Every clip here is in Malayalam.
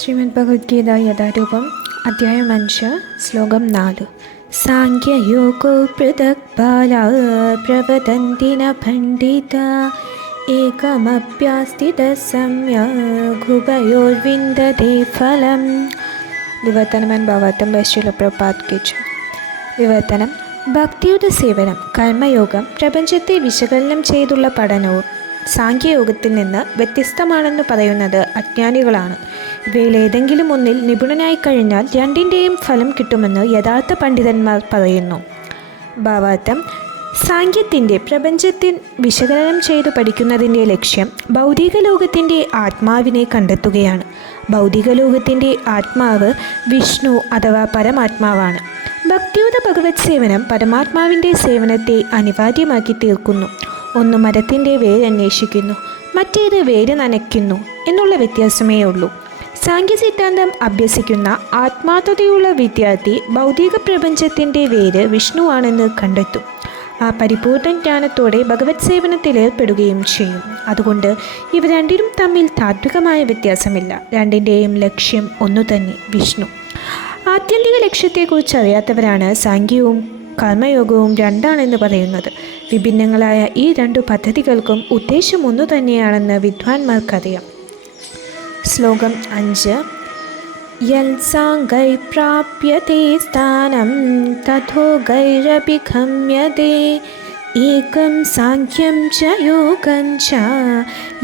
ശ്രീമദ് ഭഗവത്ഗീത യഥാരൂപം അധ്യായം 5 ശ്ലോകം 4. സാഖ്യയോഗോ പൃഥക് ബാലാ പ്രവദന്തി ന പണ്ഡിതാ ഏകമപ്യാസ്ഥിതഃ സമ്യക് ഉഭയോർവിന്ദതേ ഫലം. വിവർത്തനം ഭാവാർത്ഥം ശ്രീല പ്രഭുപാദ്. വിവർത്തനം: ഭക്തിയുടെ സേവനം, കർമ്മയോഗം, പ്രപഞ്ചത്തെ വിശകലനം ചെയ്തുള്ള പഠനവും സാഖ്യയോഗത്തിൽ നിന്ന് വ്യത്യസ്തമാണെന്ന് പറയുന്നത് അജ്ഞാനികളാണ്. ഇവയിൽ ഏതെങ്കിലും ഒന്നിൽ നിപുണനായി കഴിഞ്ഞാൽ രണ്ടിൻ്റെയും ഫലം കിട്ടുമെന്ന് യഥാർത്ഥ പണ്ഡിതന്മാർ പറയുന്നു. ഭാവാർത്ഥം: സാഖ്യത്തിൻ്റെ പ്രപഞ്ചത്തിൽ വിശകലനം ചെയ്തു പഠിക്കുന്നതിൻ്റെ ലക്ഷ്യം ഭൗതിക ലോകത്തിൻ്റെ ആത്മാവിനെ കണ്ടെത്തുകയാണ്. ഭൗതിക ലോകത്തിൻ്റെ ആത്മാവ് വിഷ്ണു അഥവാ പരമാത്മാവാണ്. ഭക്തിയുടെ ഭഗവത് സേവനം പരമാത്മാവിൻ്റെ സേവനത്തെ അനിവാര്യമാക്കി തീർക്കുന്നു. ഒന്ന് മരത്തിൻ്റെ വേരന്വേഷിക്കുന്നു, മറ്റേത് വേര് നനയ്ക്കുന്നു എന്നുള്ള വ്യത്യാസമേ ഉള്ളൂ. സാഖ്യ സിദ്ധാന്തം അഭ്യസിക്കുന്ന ആത്മാർത്ഥതയുള്ള വിദ്യാർത്ഥി ഭൗതിക പ്രപഞ്ചത്തിൻ്റെ വേര് വിഷ്ണുവാണെന്ന് കണ്ടെത്തും. ആ പരിപൂർണ ജ്ഞാനത്തോടെ ഭഗവത് സേവനത്തിൽ ഏർപ്പെടുകയും ചെയ്യും. അതുകൊണ്ട് ഇവ രണ്ടിനും തമ്മിൽ താത്വികമായ വ്യത്യാസമില്ല. രണ്ടിൻ്റെയും ലക്ഷ്യം ഒന്നു തന്നെ, വിഷ്ണു. ആത്യന്തിക ലക്ഷ്യത്തെക്കുറിച്ച് അറിയാത്തവരാണ് സാഖ്യവും കർമ്മയോഗവും രണ്ടാണെന്ന് പറയുന്നത്. വിഭിന്നങ്ങളായ ഈ രണ്ടു പദ്ധതികൾക്കും ഉദ്ദേശം ഒന്നു തന്നെയാണെന്ന് വിദ്വാൻമാർക്കറിയാം. ശ്ലോകം 5. യൽസാംഗൈ പ്രാപ്യതേ സ്ഥാനം തഥോ ഗൈരഭിഗമ്യതേ ഏകം സാഖ്യം ച യോഗം ച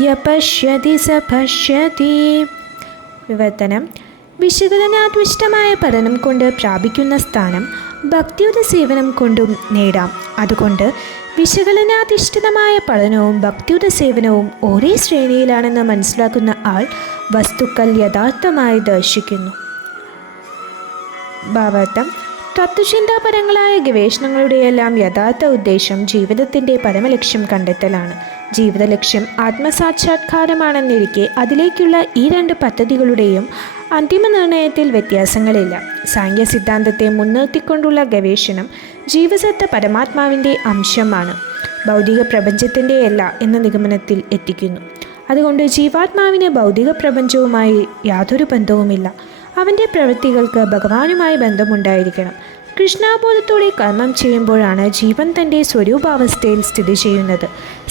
യ പശ്യതി സ പശ്യതി. വിവർത്തനം: വിശകലനാത്വിഷ്ടമായ പഠനം കൊണ്ട് പ്രാപിക്കുന്ന സ്ഥാനം ഭക്തിയുടെ സേവനം കൊണ്ടും നേടാം. അതുകൊണ്ട് വിശകലനാധിഷ്ഠിതമായ പഠനവും ഭക്തിയുടെ സേവനവും ഒരേ ശ്രേണിയിലാണെന്ന് മനസ്സിലാക്കുന്ന ആൾ വസ്തുക്കൾ യഥാർത്ഥമായി ദർശിക്കുന്നു. ഭാവാർത്ഥം: തത്വചിന്താപരങ്ങളായ ഗവേഷണങ്ങളുടെയെല്ലാം യഥാർത്ഥ ഉദ്ദേശം ജീവിതത്തിൻ്റെ പരമലക്ഷ്യം കണ്ടെത്തലാണ്. ജീവിത ലക്ഷ്യം ആത്മസാക്ഷാത്കാരമാണെന്നിരിക്കെ അതിലേക്കുള്ള ഈ രണ്ട് പദ്ധതികളുടെയും അന്തിമ നിർണയത്തിൽ വ്യത്യാസങ്ങളില്ല. സാഖ്യ സിദ്ധാന്തത്തെ മുൻനിർത്തിക്കൊണ്ടുള്ള ഗവേഷണം ജീവസത്ത പരമാത്മാവിൻ്റെ അംശമാണ്, ഭൗതിക പ്രപഞ്ചത്തിൻ്റെയല്ല എന്ന നിഗമനത്തിൽ എത്തിക്കുന്നു. അതുകൊണ്ട് ജീവാത്മാവിന് ഭൗതിക പ്രപഞ്ചവുമായി യാതൊരു ബന്ധവുമില്ല. അവൻ്റെ പ്രവൃത്തികൾക്ക് ഭഗവാനുമായി ബന്ധമുണ്ടായിരിക്കണം. കൃഷ്ണാബോധത്തോടെ കർമ്മം ചെയ്യുമ്പോഴാണ് ജീവൻ തൻ്റെ സ്വരൂപാവസ്ഥയിൽ സ്ഥിതി ചെയ്യുന്നത്.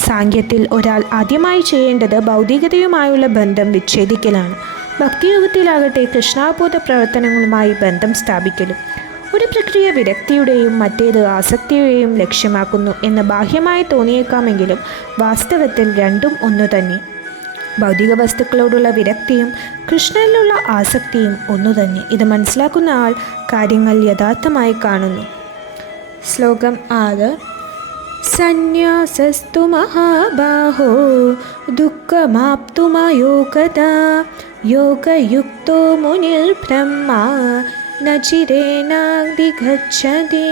സാഖ്യത്തിൽ ഒരാൾ ആദ്യമായി ചെയ്യേണ്ടത് ഭൗതികതയുമായുള്ള ബന്ധം വിച്ഛേദിക്കലാണ്. ഭക്തിയോഗത്തിലാകട്ടെ കൃഷ്ണാബോധ പ്രവർത്തനങ്ങളുമായി ബന്ധം സ്ഥാപിക്കലും. ഒരു പ്രക്രിയ വിരക്തിയുടെയും മറ്റേത് ആസക്തിയുടെയും ലക്ഷ്യമാക്കുന്നു എന്ന് ബാഹ്യമായി തോന്നിയേക്കാമെങ്കിലും വാസ്തവത്തിൽ രണ്ടും ഒന്നു തന്നെ. ഭൗതിക വസ്തുക്കളോടുള്ള വിരക്തിയും കൃഷ്ണനിലുള്ള ആസക്തിയും ഒന്നു തന്നെ. ഇത് മനസ്സിലാക്കുന്ന ആൾ കാര്യങ്ങൾ യഥാർത്ഥമായി കാണുന്നു. ശ്ലോകം 6. സന്യാസസ്തു മഹാബാഹോ ദുഃഖമാപ്തുമയോഗതാ യോഗയുക്തോ മുനിർബ്രഹ്മാ ന ചിരേണാധിഗച്ഛതി.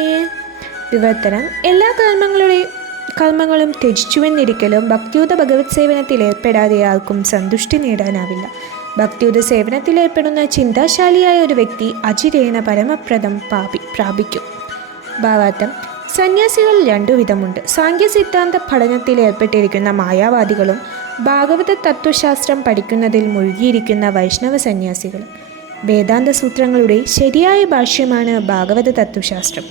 വിവർത്തനം: എല്ലാ കർമ്മങ്ങളും ത്യജിച്ചുവെന്നിരിക്കലും ഭക്തിയുത ഭഗവത് സേവനത്തിൽ ഏർപ്പെടാതെ ആർക്കും സന്തുഷ്ടി നേടാനാവില്ല. ഭക്തിയുത സേവനത്തിൽ ഏർപ്പെടുന്ന ചിന്താശാലിയായ ഒരു വ്യക്തി അചിരേണ പരമപ്രദം പ്രാപിക്കും. ഭാവാർത്ഥം: സന്യാസികൾ രണ്ടു വിധമുണ്ട്. സാഖ്യ സിദ്ധാന്ത പഠനത്തിൽ ഏർപ്പെട്ടിരിക്കുന്ന മായാവാദികളും ഭാഗവത തത്വശാസ്ത്രം പഠിക്കുന്നതിൽ മുഴുകിയിരിക്കുന്ന വൈഷ്ണവ സന്യാസികളും. വേദാന്ത സൂത്രങ്ങളുടെ ശരിയായ ഭാഷ്യമാണ് ഭാഗവത തത്വശാസ്ത്രം.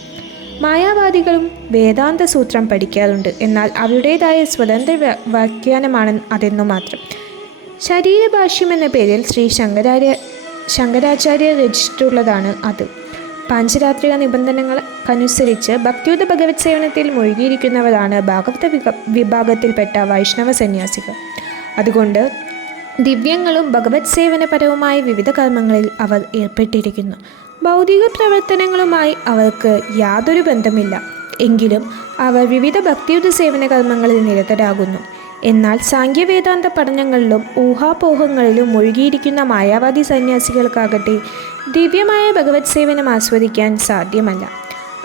മായാവാദികളും വേദാന്ത സൂത്രം പഠിക്കാറുണ്ട്, എന്നാൽ അവരുടേതായ സ്വതന്ത്ര വ്യാഖ്യാനമാണ് അതെന്നു മാത്രം. ശരീരഭാഷ്യം എന്ന പേരിൽ ശ്രീ ശങ്കരാചാര്യ രചിച്ചിട്ടുള്ളതാണ് അത്. പാഞ്ചരാത്രിക നിബന്ധനകൾക്കനുസരിച്ച് ഭക്തിയുത ഭഗവത് സേവനത്തിൽ മുഴുകിയിരിക്കുന്നവരാണ് ഭാഗവത വിഭാഗത്തിൽപ്പെട്ട വൈഷ്ണവ സന്യാസികൾ. അതുകൊണ്ട് ദിവ്യങ്ങളും ഭഗവത് സേവനപരവുമായ വിവിധ കർമ്മങ്ങളിൽ അവർ ഏർപ്പെട്ടിരിക്കുന്നു. ഭൗതിക പ്രവർത്തനങ്ങളുമായി അവർക്ക് യാതൊരു ബന്ധമില്ല. എങ്കിലും അവർ വിവിധ ഭക്തിയുത സേവന കർമ്മങ്ങളിൽ നിരതരാകുന്നു. എന്നാൽ സാഖ്യവേദാന്ത പഠനങ്ങളിലും ഊഹാപോഹങ്ങളിലും മുഴുകിയിരിക്കുന്ന മായാവാദി സന്യാസികൾക്കാകട്ടെ ദിവ്യമായ ഭഗവത് സേവനം ആസ്വദിക്കാൻ സാധ്യമല്ല.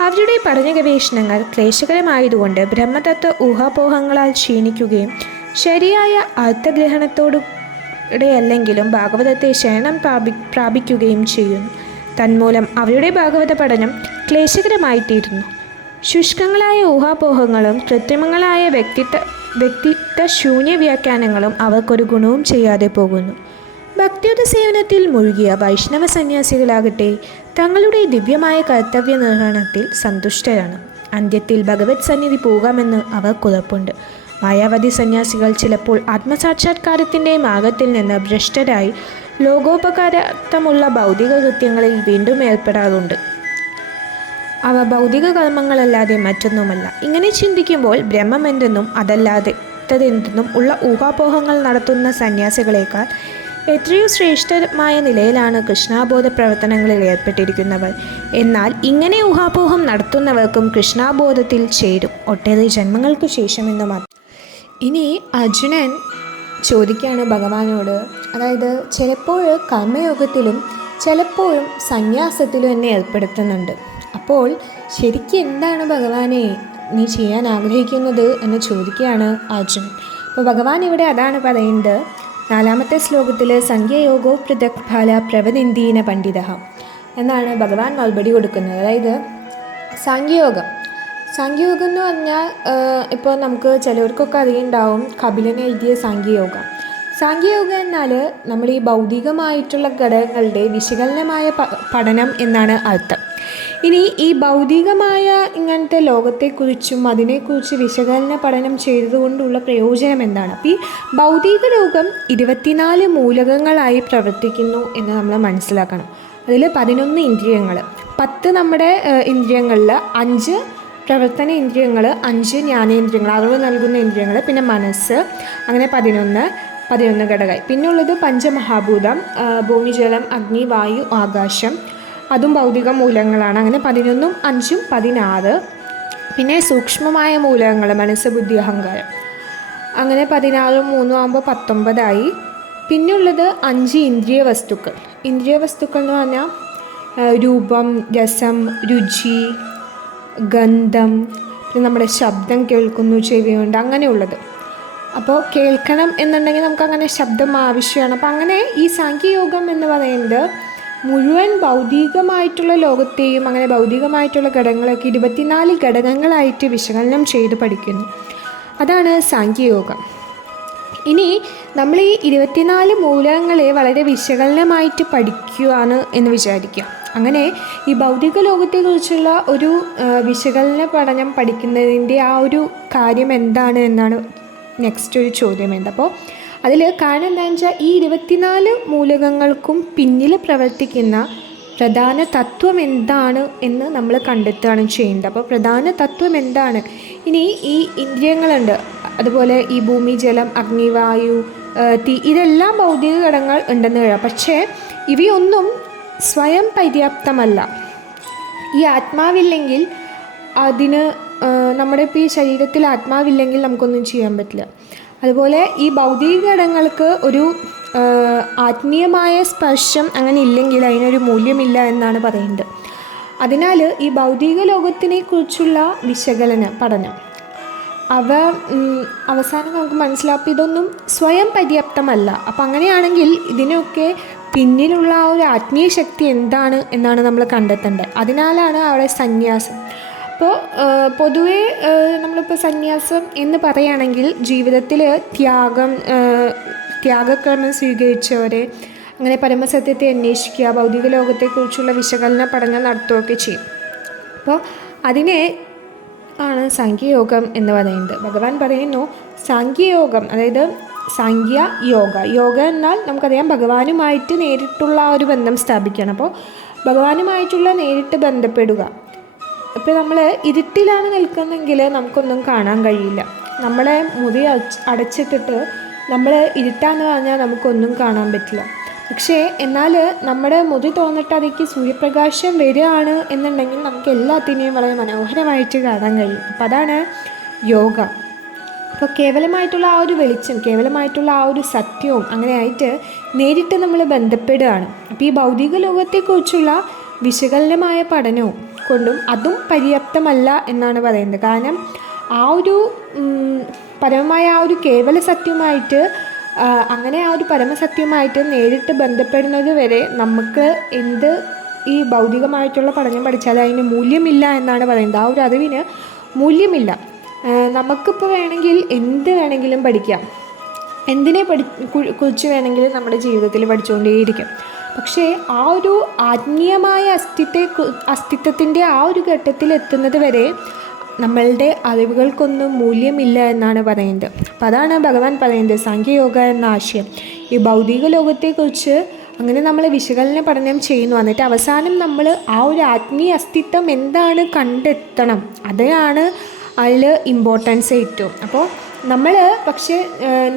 അവരുടെ പഠന ഗവേഷണങ്ങൾ ക്ലേശകരമായതുകൊണ്ട് ബ്രഹ്മതത്വ ഊഹാപോഹങ്ങളാൽ ക്ഷീണിക്കുകയും ശരിയായ അർത്ഥഗ്രഹണത്തോടെയല്ലെങ്കിലും ഭാഗവതത്തെ ശരണം പ്രാപിക്കുകയും ചെയ്യുന്നു. തന്മൂലം അവരുടെ ഭാഗവത പഠനം ക്ലേശകരമായിത്തീരുന്നു. ശുഷ്കങ്ങളായ ഊഹാപോഹങ്ങളും കൃത്രിമങ്ങളായ വ്യക്തിത്വ ശൂന്യ വ്യാഖ്യാനങ്ങളും അവർക്കൊരു ഗുണവും ചെയ്യാതെ പോകുന്നു. ഭക്തിയുടെ സേവനത്തിൽ മുഴുകിയ വൈഷ്ണവ സന്യാസികളാകട്ടെ തങ്ങളുടെ ദിവ്യമായ കർത്തവ്യ നിർവഹണത്തിൽ സന്തുഷ്ടരാണ്. അന്ത്യത്തിൽ ഭഗവത് സന്നിധി പോകാമെന്ന് അവർക്കുറപ്പുണ്ട്. മായാവതി സന്യാസികൾ ചിലപ്പോൾ ആത്മസാക്ഷാത്കാരത്തിൻ്റെ മാർഗത്തിൽ നിന്ന് ഭ്രഷ്ടരായി ലോകോപകാരാർത്ഥമുള്ള ഭൗതിക കൃത്യങ്ങളിൽ വീണ്ടും ഏർപ്പെടാറുണ്ട്. അവ ഭൗതിക കർമ്മങ്ങളല്ലാതെ മറ്റൊന്നുമല്ല. ഇങ്ങനെ ചിന്തിക്കുമ്പോൾ ബ്രഹ്മമെന്തെന്നും അതല്ലാത്തതെന്തെന്നും ഉള്ള ഊഹാപോഹങ്ങൾ നടത്തുന്ന സന്യാസികളെക്കാൾ എത്രയോ ശ്രേഷ്ഠമായ നിലയിലാണ് കൃഷ്ണാബോധ പ്രവർത്തനങ്ങളിൽ ഏർപ്പെട്ടിരിക്കുന്നവർ. എന്നാൽ ഇങ്ങനെ ഊഹാപോഹം നടത്തുന്നവർക്കും കൃഷ്ണാബോധത്തിൽ ചേരും ഒട്ടേറെ ജന്മങ്ങൾക്ക് ശേഷമെന്ന് മാത്രം. ഇനി അർജുനൻ ചോദിക്കുകയാണ് ഭഗവാനോട്, അതായത് ചിലപ്പോൾ കർമ്മയോഗത്തിലും ചിലപ്പോഴും സന്യാസത്തിലും എന്നെ ഏർപ്പെടുത്തുന്നുണ്ട്. അപ്പോൾ ശരിക്കും എന്താണ് ഭഗവാനെ നീ ചെയ്യാൻ ആഗ്രഹിക്കുന്നത് എന്ന് ചോദിക്കുകയാണ് അർജുനൻ. അപ്പോൾ ഭഗവാൻ ഇവിടെ അതാണ് പറയുന്നത്. 4-ാമത്തെ ശ്ലോകത്തിൽ സംഖ്യയോഗോ പൃഥക് ഫല പ്രവദിന്ദീന പണ്ഡിത എന്നാണ് ഭഗവാൻ മറുപടി കൊടുക്കുന്നത്. അതായത് സാഖ്യയോഗം എന്ന് പറഞ്ഞാൽ ഇപ്പോൾ നമുക്ക് ചിലവർക്കൊക്കെ അറിയുണ്ടാവും കപിലൻ എഴുതിയ സാഖ്യയോഗം. സാഖ്യയോഗം എന്നാൽ നമ്മുടെ ഈ ഭൗതികമായിട്ടുള്ള ഘടകങ്ങളുടെ വിശകലനമായ പഠനം എന്നാണ് അർത്ഥം. ഇനി ഈ ഭൗതികമായ ഇങ്ങനത്തെ ലോകത്തെക്കുറിച്ചും അതിനെക്കുറിച്ച് വിശകലന പഠനം ചെയ്തതുകൊണ്ടുള്ള പ്രയോജനം എന്താണ്? അപ്പോൾ ഈ ഭൗതിക ലോകം 24 മൂലകങ്ങളായി പ്രവർത്തിക്കുന്നു എന്ന് നമ്മൾ മനസ്സിലാക്കണം. അതിൽ 11 ഇന്ദ്രിയങ്ങൾ, 10 നമ്മുടെ ഇന്ദ്രിയങ്ങളിൽ 5 പ്രവർത്തന ഇന്ദ്രിയങ്ങൾ, 5 ജ്ഞാനേന്ദ്രിയങ്ങൾ, അറിവ് നൽകുന്ന ഇന്ദ്രിയങ്ങൾ, പിന്നെ മനസ്സ്, അങ്ങനെ 11 ഘടകമായി. പിന്നുള്ളത് പഞ്ചമഹാഭൂതം, ഭൂമി, ജലം, അഗ്നി, വായു, ആകാശം, അതും ഭൗതിക മൂലങ്ങളാണ്. അങ്ങനെ 11ഉം 5ഉം 16. പിന്നെ സൂക്ഷ്മമായ മൂലകങ്ങൾ മനസ്സ്, ബുദ്ധി, അഹങ്കാരം, അങ്ങനെ 16ഉം 3ഉം ആകുമ്പോൾ 19ആയി. പിന്നുള്ളത് 5 ഇന്ദ്രിയ വസ്തുക്കൾ. ഇന്ദ്രിയ വസ്തുക്കൾ എന്ന് പറഞ്ഞാൽ രൂപം, രസം, രുചി, ഗന്ധം, പിന്നെ നമ്മുടെ ശബ്ദം കേൾക്കുന്നു ചെവിയുണ്ട്, അങ്ങനെയുള്ളത്. അപ്പോൾ കേൾക്കണം എന്നുണ്ടെങ്കിൽ നമുക്കങ്ങനെ ശബ്ദം ആവശ്യമാണ്. അപ്പോൾ അങ്ങനെ ഈ സാഖ്യയോഗം എന്ന് പറയുന്നത് മുഴുവൻ ഭൗതികമായിട്ടുള്ള ലോകത്തെയും അങ്ങനെ ഭൗതികമായിട്ടുള്ള ഘടകങ്ങളൊക്കെ 24 ഘടകങ്ങളായിട്ട് വിശകലനം ചെയ്ത് പഠിക്കുന്നു. അതാണ് സാഖ്യയോഗം. ഇനി നമ്മൾ ഈ 24 മൂലകങ്ങളെ വളരെ വിശകലനമായിട്ട് പഠിക്കുകയാണ് എന്ന് വിചാരിക്കുക. അങ്ങനെ ഈ ഭൗതിക ലോകത്തെക്കുറിച്ചുള്ള ഒരു വിശകലന പഠനം പഠിക്കുന്നതിൻ്റെ ആ ഒരു കാര്യം എന്താണ് എന്നാണ് നെക്സ്റ്റ് ഒരു ചോദ്യം ഉണ്ട്. അപ്പോൾ അതിൽ കാരണം എന്താണെന്ന് വെച്ചാൽ ഈ 24 മൂലകങ്ങൾക്കും പിന്നിൽ പ്രവർത്തിക്കുന്ന പ്രധാന തത്വം എന്താണ് എന്ന് നമ്മൾ കണ്ടെത്തുകയാണ് ചെയ്യുന്നത്. അപ്പോൾ പ്രധാന തത്വം എന്താണ്? ഇനി ഈ ഇന്ദ്രിയങ്ങളുണ്ട്, അതുപോലെ ഈ ഭൂമി, ജലം, അഗ്നി, വായു, തീ, ഇതെല്ലാം ഭൗതിക ഘടകങ്ങൾ ഉണ്ടെന്ന് കഴിയാം. പക്ഷേ ഇവയൊന്നും സ്വയം പര്യാപ്തമല്ല. ഈ ആത്മാവില്ലെങ്കിൽ അതിന് നമ്മുടെ ഇപ്പോൾ ഈ ശരീരത്തിൽ ആത്മാവില്ലെങ്കിൽ നമുക്കൊന്നും ചെയ്യാൻ പറ്റില്ല. അതുപോലെ ഈ ഭൗതിക ഘടകങ്ങൾക്ക് ഒരു ആത്മീയമായ സ്പർശം അങ്ങനെ ഇല്ലെങ്കിൽ അതിനൊരു മൂല്യമില്ല എന്നാണ് പറയുന്നത്. അതിനാൽ ഈ ഭൗതിക ലോകത്തിനെ കുറിച്ചുള്ള വിശകലന പഠനം അവസാനം നമുക്ക് മനസ്സിലാക്കി ഇതൊന്നും സ്വയം പര്യാപ്തമല്ല. അപ്പം അങ്ങനെയാണെങ്കിൽ ഇതിനൊക്കെ പിന്നിലുള്ള ആ ഒരു ആത്മീയ ശക്തി എന്താണ് എന്നാണ് നമ്മൾ കണ്ടെത്തേണ്ടത്. അതിനാലാണ് അവിടെ സന്യാസം. അപ്പോൾ പൊതുവേ നമ്മളിപ്പോൾ സന്യാസം എന്ന് പറയുകയാണെങ്കിൽ ജീവിതത്തിൽ ത്യാഗക്രമം സ്വീകരിച്ചവരെ അങ്ങനെ പരമസത്യത്തെ അന്വേഷിക്കുക, ഭൗതിക ലോകത്തെക്കുറിച്ചുള്ള വിശകലന പഠനം നടത്തുകയൊക്കെ ചെയ്യും. അപ്പോൾ അതിനെ ആണ് സാഖ്യയോഗം എന്ന് പറയുന്നത്. ഭഗവാൻ പറയുന്നു സാഖ്യയോഗം, അതായത് യോഗ എന്നാൽ നമുക്കറിയാം ഭഗവാനുമായിട്ട് നേരിട്ടുള്ള ആ ഒരു ബന്ധം സ്ഥാപിക്കണം. അപ്പോൾ ഭഗവാനുമായിട്ടുള്ള നേരിട്ട് ബന്ധപ്പെടുക. ഇപ്പോൾ നമ്മൾ ഇരുട്ടിലാണ് നിൽക്കുന്നതെങ്കിൽ നമുക്കൊന്നും കാണാൻ കഴിയില്ല. നമ്മളെ മുറി അടച്ചിട്ടിട്ട് നമ്മൾ ഇരുട്ടാന്ന് പറഞ്ഞാൽ നമുക്കൊന്നും കാണാൻ പറ്റില്ല. പക്ഷേ എന്നാൽ നമ്മുടെ മുറി തോന്നിട്ട് അതിലേക്ക് സൂര്യപ്രകാശം വരികയാണ് എന്നുണ്ടെങ്കിൽ നമുക്ക് എല്ലാത്തിനെയും വളരെ മനോഹരമായിട്ട് കാണാൻ കഴിയും. അപ്പോൾ അതാണ് യോഗ. അപ്പോൾ കേവലമായിട്ടുള്ള ആ ഒരു വെളിച്ചം, കേവലമായിട്ടുള്ള ആ ഒരു സത്യവും അങ്ങനെയായിട്ട് നേരിട്ട് നമ്മൾ ബന്ധപ്പെടുകയാണ്. അപ്പോൾ ഈ ഭൗതിക ലോകത്തെക്കുറിച്ചുള്ള വിശകലനമായ പഠനവും കൊണ്ടും അതും പര്യാപ്തമല്ല എന്നാണ് പറയുന്നത്. കാരണം ആ ഒരു പരമമായ ആ ഒരു കേവല സത്യമായിട്ട് അങ്ങനെ ആ ഒരു പരമസത്യമായിട്ട് നേരിട്ട് ബന്ധപ്പെടുന്നത് വരെ നമുക്ക് ഈ ഭൗതികമായിട്ടുള്ള പഠനം പഠിച്ചാൽ അതിന് മൂല്യമില്ല എന്നാണ് പറയുന്നത്. ആ ഒരു അറിവിന് മൂല്യമില്ല. നമുക്കിപ്പോൾ വേണമെങ്കിൽ എന്ത് വേണമെങ്കിലും പഠിക്കാം. എന്തിനെ കുറിച്ച് വേണമെങ്കിലും നമ്മുടെ ജീവിതത്തിൽ പഠിച്ചുകൊണ്ടേയിരിക്കും. പക്ഷേ ആ ഒരു ആത്മീയമായ അസ്തിത്വത്തിൻ്റെ ആ ഒരു ഘട്ടത്തിൽ എത്തുന്നത് വരെ നമ്മളുടെ അറിവുകൾക്കൊന്നും മൂല്യമില്ല എന്നാണ് പറയുന്നത്. അപ്പം അതാണ് ഭഗവാൻ പറയുന്നത് സാഖ്യയോഗ എന്ന ആശയം. ഈ ഭൗതിക ലോകത്തെക്കുറിച്ച് അങ്ങനെ നമ്മൾ വിശകലന പഠനം ചെയ്യുന്നു. എന്നിട്ട് അവസാനം നമ്മൾ ആ ഒരു ആത്മീയ അസ്തിത്വം എന്താണ് കണ്ടെത്തണം. അതാണ് അതിൽ ഇമ്പോർട്ടൻസ് ഏറ്റവും. അപ്പോൾ നമ്മൾ പക്ഷേ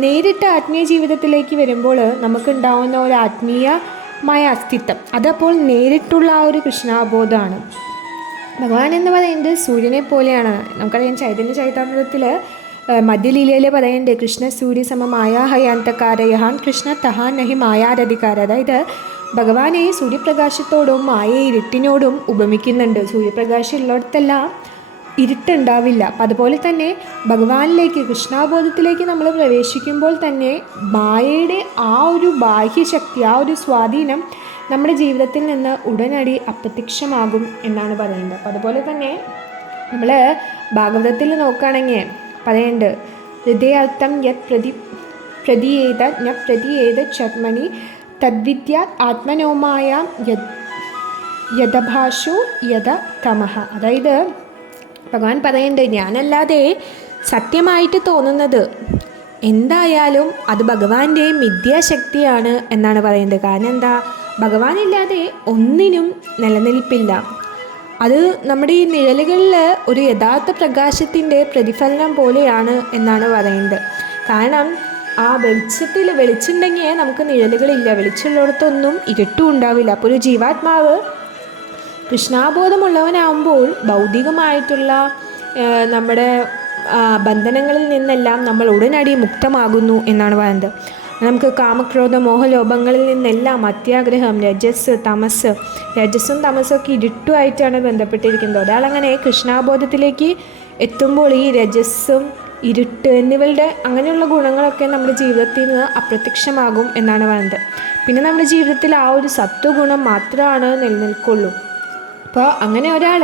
നേരിട്ട് ആത്മീയ ജീവിതത്തിലേക്ക് വരുമ്പോൾ നമുക്കുണ്ടാവുന്ന ഒരു ആത്മീയമായ അസ്തിത്വം അതപ്പോൾ നേരിട്ടുള്ള ആ ഒരു കൃഷ്ണാബോധമാണ്. ഭഗവാൻ എന്ന് പറയുന്നത് സൂര്യനെ പോലെയാണ്. നമുക്കറിയാം ചൈതന്യ ചൈതന്യത്തിൽ മധ്യലീലയിൽ പറയുന്നുണ്ട് കൃഷ്ണ സൂര്യ സമ മായാഹയാന്തകാരയഹാൻ കൃഷ്ണ തഹാൻ നഹി മായാരധികാര. അതായത് ഭഗവാനെ സൂര്യപ്രകാശത്തോടും ഇരുട്ടിനോടും ഉപമിക്കുന്നുണ്ട്. സൂര്യപ്രകാശം ഉള്ളിടത്തെല്ലാം ഇരുട്ടുണ്ടാവില്ല. അപ്പം അതുപോലെ തന്നെ ഭഗവാനിലേക്ക് കൃഷ്ണാബോധത്തിലേക്ക് നമ്മൾ പ്രവേശിക്കുമ്പോൾ തന്നെ മായയുടെ ആ ഒരു ബാഹ്യശക്തി ആ ഒരു സ്വാധീനം നമ്മുടെ ജീവിതത്തിൽ നിന്ന് ഉടനടി അപ്രത്യക്ഷമാകും എന്നാണ് പറയുന്നത്. അപ്പം അതുപോലെ തന്നെ നമ്മൾ ഭാഗവതത്തിൽ നോക്കുകയാണെങ്കിൽ പറയുന്നുണ്ട് ഹൃദയാർത്ഥം യത് പ്രതിയേത ന പ്രതിയേത ചർമ്മണി തദ്വിദ്യ ആത്മനോമായ യഥഭാഷു യഥ തമഹ. അതായത് ഭഗവാൻ പറയുന്നുണ്ട് ഞാനല്ലാതെ സത്യമായിട്ട് തോന്നുന്നത് എന്തായാലും അത് ഭഗവാന്റെ മിഥ്യാശക്തിയാണ് എന്നാണ് പറയുന്നത്. കാരണം എന്താ, ഭഗവാനില്ലാതെ ഒന്നിനും നിലനിൽപ്പില്ല. അത് നമ്മുടെ ഈ നിഴലുകളിൽ ഒരു യഥാർത്ഥ പ്രകാശത്തിൻ്റെ പ്രതിഫലനം പോലെയാണ് എന്നാണ് പറയുന്നത്. കാരണം ആ വെളിച്ചുണ്ടെങ്കിൽ നമുക്ക് നിഴലുകളില്ല, വെളിച്ചമുള്ളിടത്തൊന്നും ഇരുട്ടും ഉണ്ടാവില്ല. അപ്പോൾ ഒരു ജീവാത്മാവ് കൃഷ്ണാബോധമുള്ളവനാകുമ്പോൾ ഭൗതികമായിട്ടുള്ള നമ്മുടെ ബന്ധനങ്ങളിൽ നിന്നെല്ലാം നമ്മൾ ഉടനടി മുക്തമാകുന്നു എന്നാണ് പറയുന്നത്. നമുക്ക് കാമക്രോധ മോഹലോഭങ്ങളിൽ നിന്നെല്ലാം അത്യാഗ്രഹം, രജസ്സും തമസ്സും ഒക്കെ ഇരുട്ടുമായിട്ടാണ് ബന്ധപ്പെട്ടിരിക്കുന്നത്. ഒരാളങ്ങനെ കൃഷ്ണാബോധത്തിലേക്ക് എത്തുമ്പോൾ ഈ രജസ്സും ഇരുട്ട് എന്നിവയുടെ അങ്ങനെയുള്ള ഗുണങ്ങളൊക്കെ നമ്മുടെ ജീവിതത്തിൽ നിന്ന് അപ്രത്യക്ഷമാകും എന്നാണ് പറയുന്നത്. പിന്നെ നമ്മുടെ ജീവിതത്തിൽ ആ ഒരു സത്വഗുണം മാത്രമാണ് നിലനിൽക്കുള്ളൂ. അപ്പോൾ അങ്ങനെ ഒരാൾ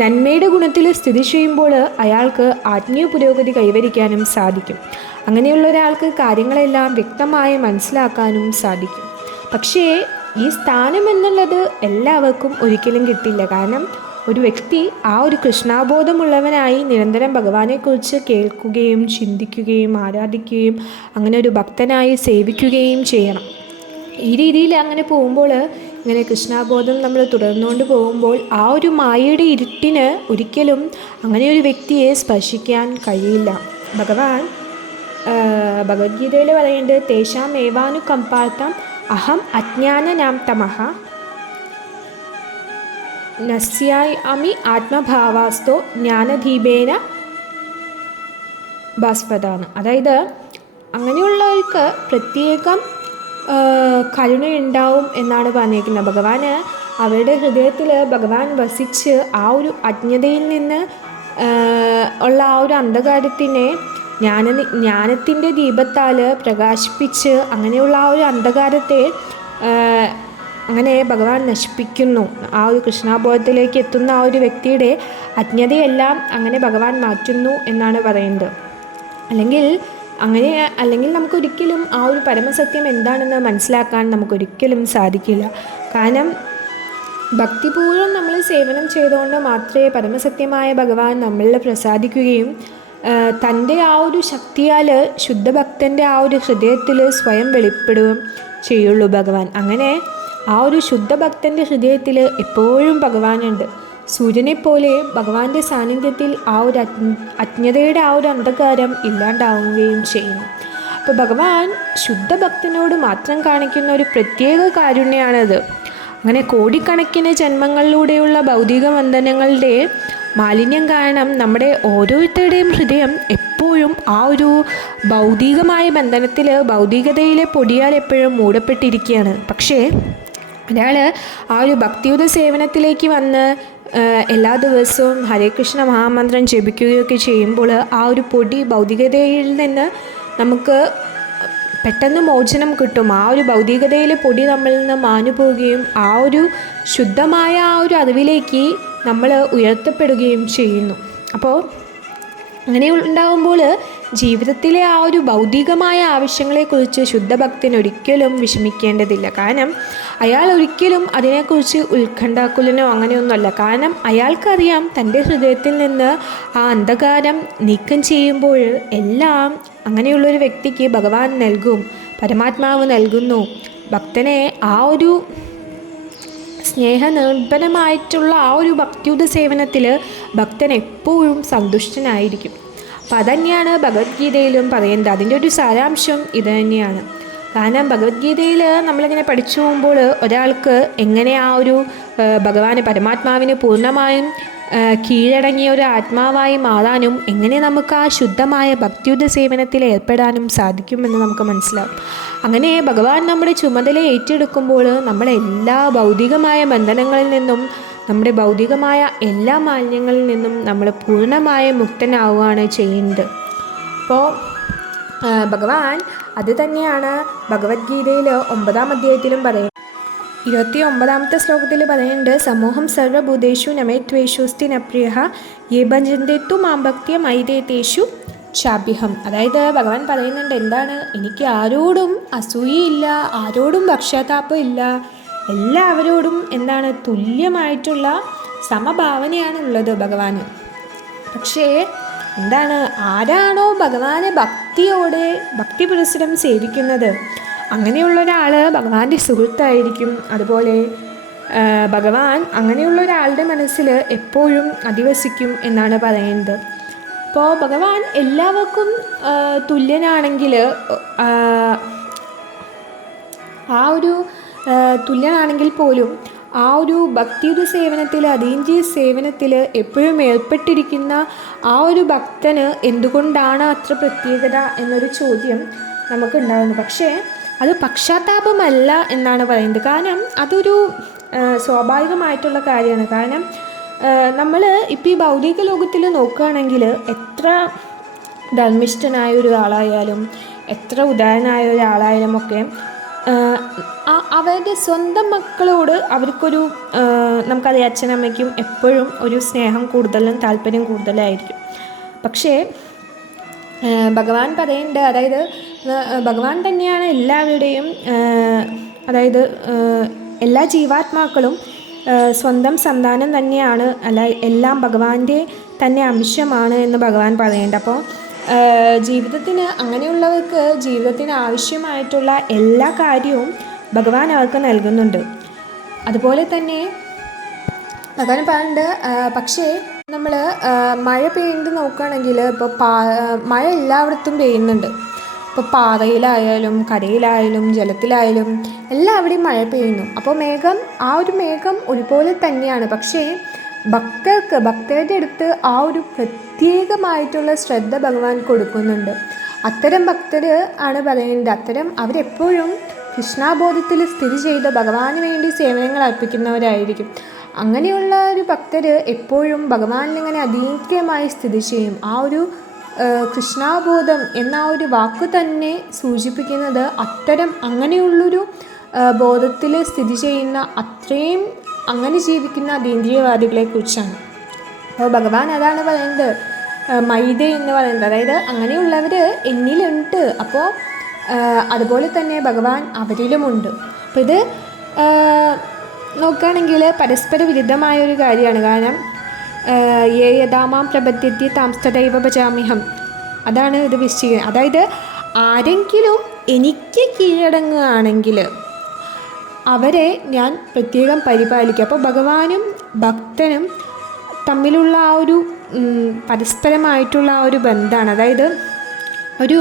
നന്മയുടെ ഗുണത്തിൽ സ്ഥിതി ചെയ്യുമ്പോൾ അയാൾക്ക് ആത്മീയ പുരോഗതി കൈവരിക്കാനും സാധിക്കും. അങ്ങനെയുള്ള ഒരാൾക്ക് കാര്യങ്ങളെല്ലാം വ്യക്തമായി മനസ്സിലാക്കാനും സാധിക്കും. പക്ഷേ ഈ സ്ഥാനം എന്നുള്ളത് എല്ലാവർക്കും ഒരിക്കലും കിട്ടില്ല. കാരണം ഒരു വ്യക്തി ആ ഒരു കൃഷ്ണാബോധമുള്ളവനായി നിരന്തരം ഭഗവാനെക്കുറിച്ച് കേൾക്കുകയും ചിന്തിക്കുകയും ആരാധിക്കുകയും അങ്ങനെ ഒരു ഭക്തനായി സേവിക്കുകയും ചെയ്യണം. ഈ രീതിയിൽ അങ്ങനെ പോകുമ്പോൾ ഇങ്ങനെ കൃഷ്ണാബോധം നമ്മൾ തുടർന്നുകൊണ്ട് പോകുമ്പോൾ ആ ഒരു മായയുടെ ഇരുട്ടിന് ഒരിക്കലും അങ്ങനെ ഒരു വ്യക്തിയെ സ്പർശിക്കാൻ കഴിയില്ല. ഭഗവത്ഗീതയിൽ പറയുന്നുണ്ട് തേഷാം ഏവാനുകമ്പാർത്ഥം അഹം അജ്ഞാനനാം തമഹ നസ്യാമി ആത്മഭാവാസ്തോ ജ്ഞാനദീപേന ഭാസ്വതാണ്. അതായത് അങ്ങനെയുള്ളവർക്ക് പ്രത്യേകം കരുണയുണ്ടാവും എന്നാണ് പറഞ്ഞിരിക്കുന്നത്. ഭഗവാന് അവരുടെ ഹൃദയത്തിൽ ഭഗവാൻ വസിച്ച് ആ ഒരു അജ്ഞതയിൽ നിന്ന് ഉള്ള ആ ഒരു അന്ധകാരത്തിനെ ജ്ഞാനത്തിൻ്റെ ദീപത്താൽ പ്രകാശിപ്പിച്ച് അങ്ങനെയുള്ള ആ ഒരു അന്ധകാരത്തെ അങ്ങനെ ഭഗവാൻ നശിപ്പിക്കുന്നു. ആ ഒരു കൃഷ്ണാബോധത്തിലേക്ക് എത്തുന്ന ആ ഒരു വ്യക്തിയുടെ അജ്ഞതയെല്ലാം അങ്ങനെ ഭഗവാൻ മാറ്റുന്നു എന്നാണ് പറയുന്നത്. അല്ലെങ്കിൽ നമുക്കൊരിക്കലും ആ ഒരു പരമസത്യം എന്താണെന്ന് മനസ്സിലാക്കാൻ നമുക്കൊരിക്കലും സാധിക്കില്ല. കാരണം ഭക്തിപൂർവ്വം നമ്മൾ സേവനം ചെയ്തുകൊണ്ട് മാത്രമേ പരമസത്യമായ ഭഗവാൻ നമ്മളിൽ പ്രസാദിക്കുകയും തൻ്റെ ആ ഒരു ശക്തിയാൽ ശുദ്ധഭക്തൻ്റെ ആ ഒരു ഹൃദയത്തിൽ സ്വയം വെളിപ്പെടുകയും ചെയ്യുള്ളൂ ഭഗവാൻ. അങ്ങനെ ആ ഒരു ശുദ്ധഭക്തൻ്റെ ഹൃദയത്തിൽ എപ്പോഴും ഭഗവാനുണ്ട്. സൂര്യനെപ്പോലെ ഭഗവാന്റെ സാന്നിധ്യത്തിൽ ആ ഒരു അജ്ഞതയുടെ ആ ഒരു അന്ധകാരം ഇല്ലാണ്ടാവുകയും ചെയ്യുന്നു. അപ്പോൾ ഭഗവാൻ ശുദ്ധഭക്തനോട് മാത്രം കാണിക്കുന്ന ഒരു പ്രത്യേക കാരുണ്യമാണത്. അങ്ങനെ കോടിക്കണക്കിന് ജന്മങ്ങളിലൂടെയുള്ള ഭൗതിക ബന്ധനങ്ങളുടെ മാലിന്യം കാരണം നമ്മുടെ ഓരോരുത്തരുടെയും ഹൃദയം എപ്പോഴും ആ ഒരു ഭൗതികമായ ബന്ധനത്തിൽ ഭൗതികതയിലെ പൊടിയാൽ എപ്പോഴും മൂടപ്പെട്ടിരിക്കുകയാണ്. പക്ഷേ ഒരാൾ ആ ഒരു ഭക്തിയുത സേവനത്തിലേക്ക് വന്ന് എല്ലാ ദിവസവും ഹരേ കൃഷ്ണ മഹാമന്ത്രം ജപിക്കുകയൊക്കെ ചെയ്യുമ്പോൾ ആ ഒരു പൊടി ഭൗതികതയിൽ നിന്ന് നമുക്ക് പെട്ടെന്ന് മോചനം കിട്ടും. ആ ഒരു ഭൗതികതയിലെ പൊടി നമ്മളിൽ നിന്ന് മാഞ്ഞുപോവുകയും ആ ഒരു ശുദ്ധമായ ആ ഒരു അറിവിലേക്ക് നമ്മൾ ഉയർത്തപ്പെടുകയും ചെയ്യുന്നു. അപ്പോൾ അങ്ങനെ ഉണ്ടാകുമ്പോൾ ജീവിതത്തിലെ ആ ഒരു ഭൗതികമായ ആവശ്യങ്ങളെക്കുറിച്ച് ശുദ്ധഭക്തൻ ഒരിക്കലും വിഷമിക്കേണ്ടതില്ല. കാരണം അയാൾ ഒരിക്കലും അതിനെക്കുറിച്ച് ഉത്കണ്ഠാകുലനോ അങ്ങനെയൊന്നുമല്ല. കാരണം അയാൾക്കറിയാം തൻ്റെ ഹൃദയത്തിൽ നിന്ന് ആ അന്ധകാരം നീക്കം ചെയ്യുമ്പോൾ എല്ലാം അങ്ങനെയുള്ളൊരു വ്യക്തിക്ക് ഭഗവാൻ നൽകും, പരമാത്മാവ് നൽകുന്നു. ഭക്തനെ ആ ഒരു സ്നേഹനിർഭരമായിട്ടുള്ള ആ ഒരു ഭക്തിയുത സേവനത്തിൽ ഭക്തൻ എപ്പോഴും സന്തുഷ്ടനായിരിക്കും. അപ്പം അതന്നെയാണ് ഭഗവത്ഗീതയിലും പറയുന്നത്. അതിൻ്റെ ഒരു സാരാംശം ഇത് തന്നെയാണ്. കാരണം ഭഗവത്ഗീതയിൽ നമ്മളിങ്ങനെ പഠിച്ചു പോകുമ്പോൾ ഒരാൾക്ക് എങ്ങനെ ആ ഒരു ഭഗവാന് പരമാത്മാവിന് പൂർണ്ണമായും കീഴടങ്ങിയ ഒരു ആത്മാവായി മാറാനും എങ്ങനെ നമുക്ക് ആ ശുദ്ധമായ ഭക്തിയുത സേവനത്തിൽ ഏർപ്പെടാനും സാധിക്കുമെന്ന് നമുക്ക് മനസ്സിലാവും. അങ്ങനെ ഭഗവാൻ നമ്മുടെ ചുമതല ഏറ്റെടുക്കുമ്പോൾ നമ്മളെല്ലാ ഭൗതികമായ ബന്ധനങ്ങളിൽ നിന്നും നമ്മുടെ ഭൗതികമായ എല്ലാ മാലിന്യങ്ങളിൽ നിന്നും നമ്മൾ പൂർണ്ണമായ മുക്തനാവുകയാണ് ചെയ്യുന്നത്. അപ്പോൾ ഭഗവാൻ അത് തന്നെയാണ് ഭഗവത്ഗീതയിൽ 9-ാം അധ്യായത്തിലും പറയുന്നത്. 29-ാമത്തെ ശ്ലോകത്തിൽ പറയുന്നുണ്ട്, സമൂഹം സർവഭൂതേഷു നമേത്വേഷുസ്തി നപ്രിയ യേ ഭജന്തേത്തു മാം ഭക്തിയ മൈതേതേഷു ചാഭ്യഹം. അതായത് ഭഗവാൻ പറയുന്നുണ്ട്, എന്താണ്, എനിക്ക് ആരോടും അസൂയയില്ല, ആരോടും പക്ഷാതാപം ഇല്ല, എല്ലാവരോടും എന്താണ് തുല്യമായിട്ടുള്ള സമഭാവനയാണ് ഉള്ളത് ഭഗവാന്. പക്ഷേ എന്താണ്, ആരാണോ ഭഗവാനെ ഭക്തിയോടെ ഭക്തി പുരസ്സരം സേവിക്കുന്നത് അങ്ങനെയുള്ള ഒരാൾ ഭഗവാന്റെ സുഹൃത്തായിരിക്കും. അതുപോലെ ഭഗവാൻ അങ്ങനെയുള്ള ഒരാളുടെ മനസ്സിൽ എപ്പോഴും അധിവസിക്കും എന്നാണ് പറയുന്നത്. അപ്പോൾ ഭഗവാൻ എല്ലാവർക്കും തുല്യനാണെങ്കിൽ ആ ഒരു തുല്യനാണെങ്കിൽ പോലും ആ ഒരു ഭക്തിയുടെ സേവനത്തിൽ, അതീന്ദ്രിയ സേവനത്തിൽ എപ്പോഴും ഏർപ്പെട്ടിരിക്കുന്ന ആ ഒരു ഭക്തന് എന്തുകൊണ്ടാണ് അത്ര പ്രത്യേകത എന്നൊരു ചോദ്യം നമുക്കുണ്ടാകുന്നു. പക്ഷേ അത് പക്ഷാതാപമല്ല എന്നാണ് പറയുന്നത്. കാരണം അതൊരു സ്വാഭാവികമായിട്ടുള്ള കാര്യമാണ്. കാരണം നമ്മൾ ഇപ്പോൾ ഈ ഭൗതിക ലോകത്തിൽ നോക്കുകയാണെങ്കിൽ എത്ര ധർമ്മിഷ്ഠനായ ഒരാളായാലും എത്ര ഉദാരനായ ഒരാളായാലും ഒക്കെ അവരുടെ സ്വന്തം മക്കളോട് അവർക്കൊരു നമുക്കറിയാം, അച്ഛനമ്മയ്ക്കും എപ്പോഴും ഒരു സ്നേഹം കൂടുതലും താല്പര്യം കൂടുതലായിരിക്കും. പക്ഷേ ഭഗവാൻ പറയുന്നുണ്ട്, അതായത് ഭഗവാൻ തന്നെയാണ് എല്ലാവരുടെയും, അതായത് എല്ലാ ജീവാത്മാക്കളും സ്വന്തം സന്താനം തന്നെയാണ്, അല്ല എല്ലാം ഭഗവാന്റെ തന്നെ അംശമാണ് എന്ന് ഭഗവാൻ പറയുന്നുണ്ട്. അപ്പോൾ ജീവിതത്തിന് അങ്ങനെയുള്ളവർക്ക് ജീവിതത്തിന് ആവശ്യമായിട്ടുള്ള എല്ലാ കാര്യവും ഭഗവാൻ അവർക്ക് നൽകുന്നുണ്ട്. അതുപോലെ തന്നെ ഭഗവാൻ പറയുന്നുണ്ട്, പക്ഷേ നമ്മൾ മഴ പെയ്യുന്നത് നോക്കുകയാണെങ്കിൽ ഇപ്പോൾ മഴ എല്ലായിടത്തും പെയ്യുന്നുണ്ട്. ഇപ്പോൾ പാറയിലായാലും കരയിലായാലും ജലത്തിലായാലും എല്ലാവിടെയും മഴ പെയ്യുന്നു. അപ്പോൾ ആ ഒരു മേഘം ഒരുപോലെ തന്നെയാണ്. പക്ഷേ ഭക്തരുടെ അടുത്ത് ആ ഒരു പ്രത്യേകമായിട്ടുള്ള ശ്രദ്ധ ഭഗവാൻ കൊടുക്കുന്നുണ്ട്. അത്തരം ഭക്തർ ആണ് പറയുന്നത്, അവരെപ്പോഴും കൃഷ്ണാബോധത്തിൽ സ്ഥിതി ചെയ്ത് ഭഗവാന് വേണ്ടി സേവനങ്ങൾ അർപ്പിക്കുന്നവരായിരിക്കും. അങ്ങനെയുള്ള ഒരു ഭക്തർ എപ്പോഴും ഭഗവാനിലിങ്ങനെ അതീന്ദ്രിയമായി സ്ഥിതി ചെയ്യും. ആ ഒരു കൃഷ്ണാബോധം എന്ന ആ ഒരു വാക്ക് തന്നെ സൂചിപ്പിക്കുന്നത് അങ്ങനെയുള്ളൊരു ബോധത്തിൽ സ്ഥിതി ചെയ്യുന്ന അത്രയും അങ്ങനെ ജീവിക്കുന്ന അതീന്ദ്രിയവാദികളെ കുറിച്ചാണ്. അപ്പോൾ ഭഗവാൻ അതാണ് പറയുന്നത്, മൈദ എന്ന് പറയുന്നത്. അതായത് അങ്ങനെയുള്ളവർ എന്നിലുണ്ട്. അപ്പോൾ അതുപോലെ തന്നെ ഭഗവാൻ അവരിലുമുണ്ട്. അപ്പോൾ ഇത് നോക്കുകയാണെങ്കിൽ പരസ്പര വിരുദ്ധമായൊരു കാര്യമാണ്. കാരണം യേ യഥാമാം പ്രപദ്യത്തി താം തഥൈവ ഭജാമ്യഹം, അതാണ് ഇത് വിശ്ചയിക്കുന്നത്. അതായത് ആരെങ്കിലും എനിക്ക് കീഴടങ്ങുകയാണെങ്കിൽ അവരെ ഞാൻ പ്രത്യേകം പരിപാലിക്കുക. അപ്പോൾ ഭഗവാനും ഭക്തനും തമ്മിലുള്ള ആ ഒരു പരസ്പരമായിട്ടുള്ള ആ ഒരു ബന്ധമാണ്. അതായത് ഒരു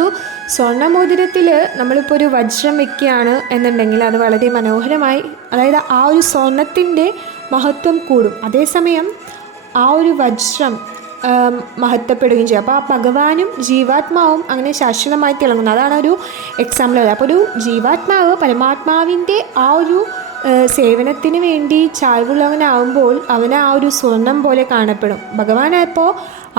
സ്വർണ്ണമോതിരത്തിൽ നമ്മളിപ്പോൾ ഒരു വജ്രം വെക്കുകയാണ് എന്നുണ്ടെങ്കിൽ അത് വളരെ മനോഹരമായി, അതായത് ആ ഒരു സ്വർണത്തിൻ്റെ മഹത്വം കൂടും. അതേസമയം ആ ഒരു വജ്രം മഹത്വപ്പെടുകയും ചെയ്യും. അപ്പോൾ ആ ഭഗവാനും ജീവാത്മാവും അങ്ങനെ ശാശ്വതമായി തിളങ്ങുന്നു. അതാണ് ഒരു എക്സാമ്പിൾ. അപ്പോൾ ഒരു ജീവാത്മാവ് പരമാത്മാവിൻ്റെ ആ ഒരു സേവനത്തിന് വേണ്ടി ചായ്വുള്ളവനാവുമ്പോൾ അവന് ആ ഒരു സ്വർണം പോലെ കാണപ്പെടും. ഭഗവാനായപ്പോൾ